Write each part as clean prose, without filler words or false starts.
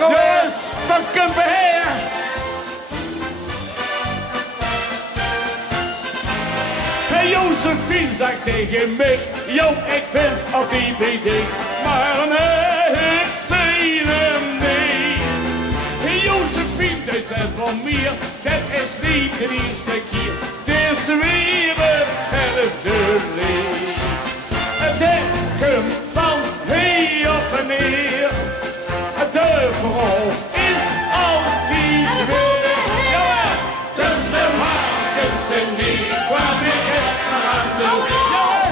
nog alweer? De stukken beheer. Hey, Josephine zegt tegen mij, yo, ik ben op die BD, maar nee, ik zie hem niet. Hey, Josephine, dit is van meer, dit is niet de eerste keer, het is weer hetzelfde lied. Denken van hey op en neer, de vrouw is altijd weer. Jawel, kunsten maar, kunsten niet, kwam ik het maar aan de jawel.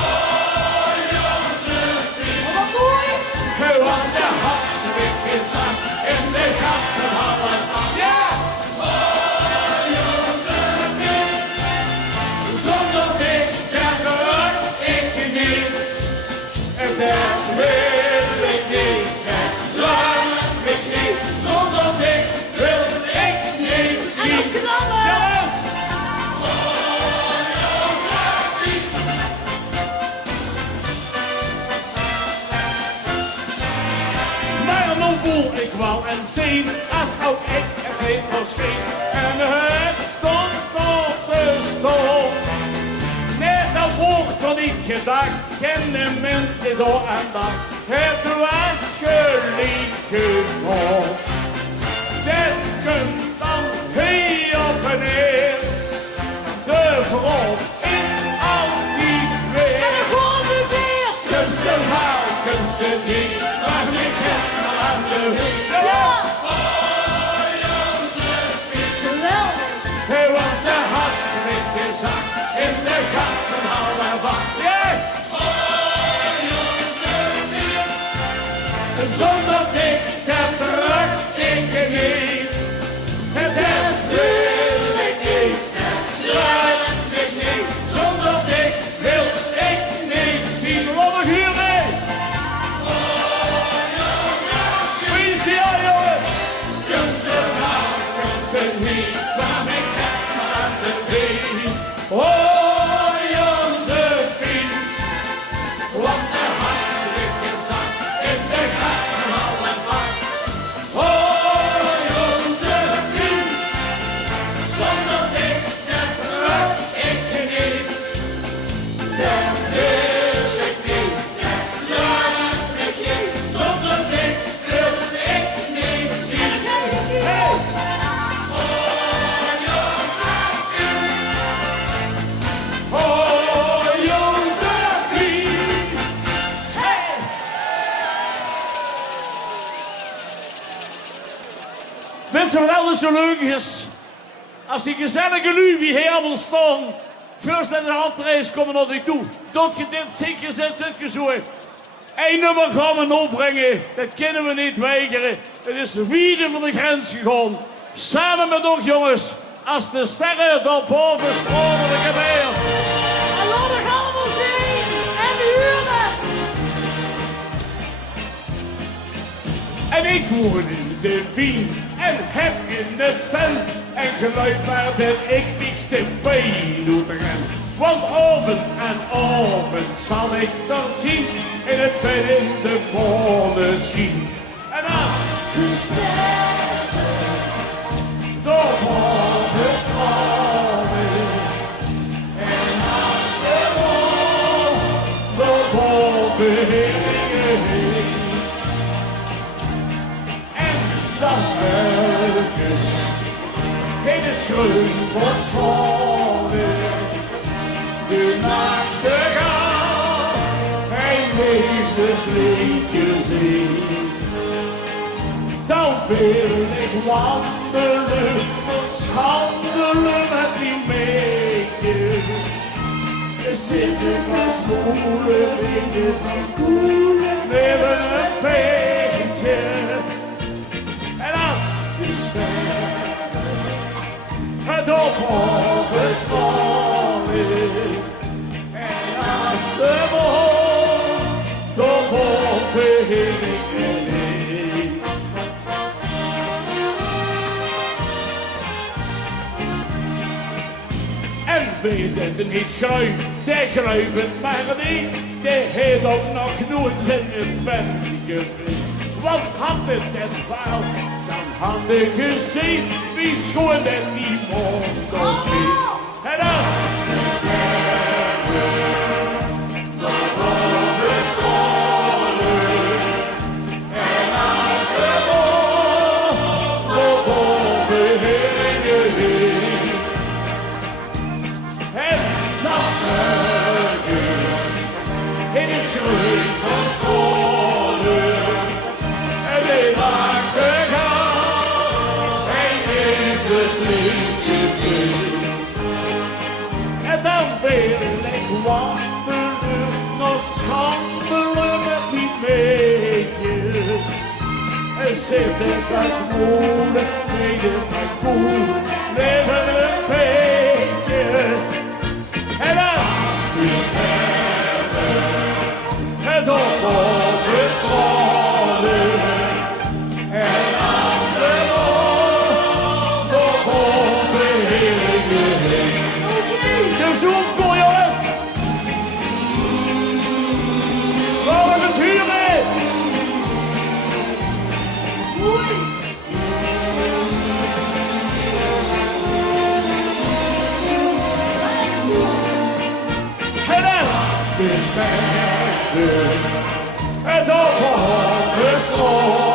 Oh, Josephine, Wat doe je? want de hartstikke is aan en de gasten halen aan. Ja! Oh, Josephine, zonder dit kan ik niet. En dat wil ik niet, en laat ik niet. Zonder dit wil ik niet zien. En dan knallen! Jongens! Maar dan voel ik wel en zien als ook ik er geen verscheen. En het stond op de stoel. Net dat woord wat ik gedacht, kende mensen door en dag. Het was gelijk genoeg. Dit kunt dan hey op en neer. De vrouw is altijd En weer. dan gewoon nu weer! Kunsten haar, kunsten niet, maar ik heb ze aan de wind. Ja! Oh, Josephine, Geweldig! hij wordt de hartstikke zak in de gasten halen van. Ja! Oh, Josephine, zonder dik heb terug ik niet. Het is wil ik niet, het laat ik niet. Zonder dik wil ik niet zien. Wat een huur mee! Speciaal jongens! Kunsten maar, kunsten niet, kwam ik het maar aan de been. Oh, Josephine, want de hartstikke zak in de gasten halen van. Oh, Josephine, zonder dik heb terug ik niet. Dat wil ik niet, dat laat ik niet. Zonder dik wil ik niet zien. Hey! Oh, Josephine! Hey! Weet je wat alles zo leuk is? Als die gezellige lui hier allemaal staan, first en de handreis komen naar die toe. Dat je dit zeker zit gezocht. Eén nummer gaan we nog brengen, dat kunnen we niet weigeren. Het is wieden van de grens gegaan. Samen met ons jongens, als de sterren daar boven stralen de geweer. En laat het allemaal zien! En huren! En ik woon in de Wien en heb in het veld en geluid waar dat ik niet te pijn doe te gaan. Want avond en avond zal ik dan zien in het vel in de zonneschijn. En als De sterren! de boven stralen en als de zon de boven heen. En dan ergens in het groen van zwonen de nachtegaal hij liefdesliedje zingt. Dan wil ik wandelen, schandelen met die meisje. Zitten we smoelen in de koelen, nemen een beetje. En als die sterren het op ons vallen, en als de mond door boven heen. En weet het niet gruif, de gruiven maar niet, de heeft ook nog nooit zijn het vel gevind. Want handen en vuil, dan handen gezien. Wie schoon en die mond als wie. En dan. Het is groen van zonne en de wachte gaan en liefdesliedjes zien. En dan wil ik wandelen, nog schandelen met die meisje. En zitten als moeder, midden van koel, leven een beetje. En dan het op overscholen en als de mond op overheen. De zoek door jongens! Waarom is hier mee? Oei. En als de zender het op overscholen.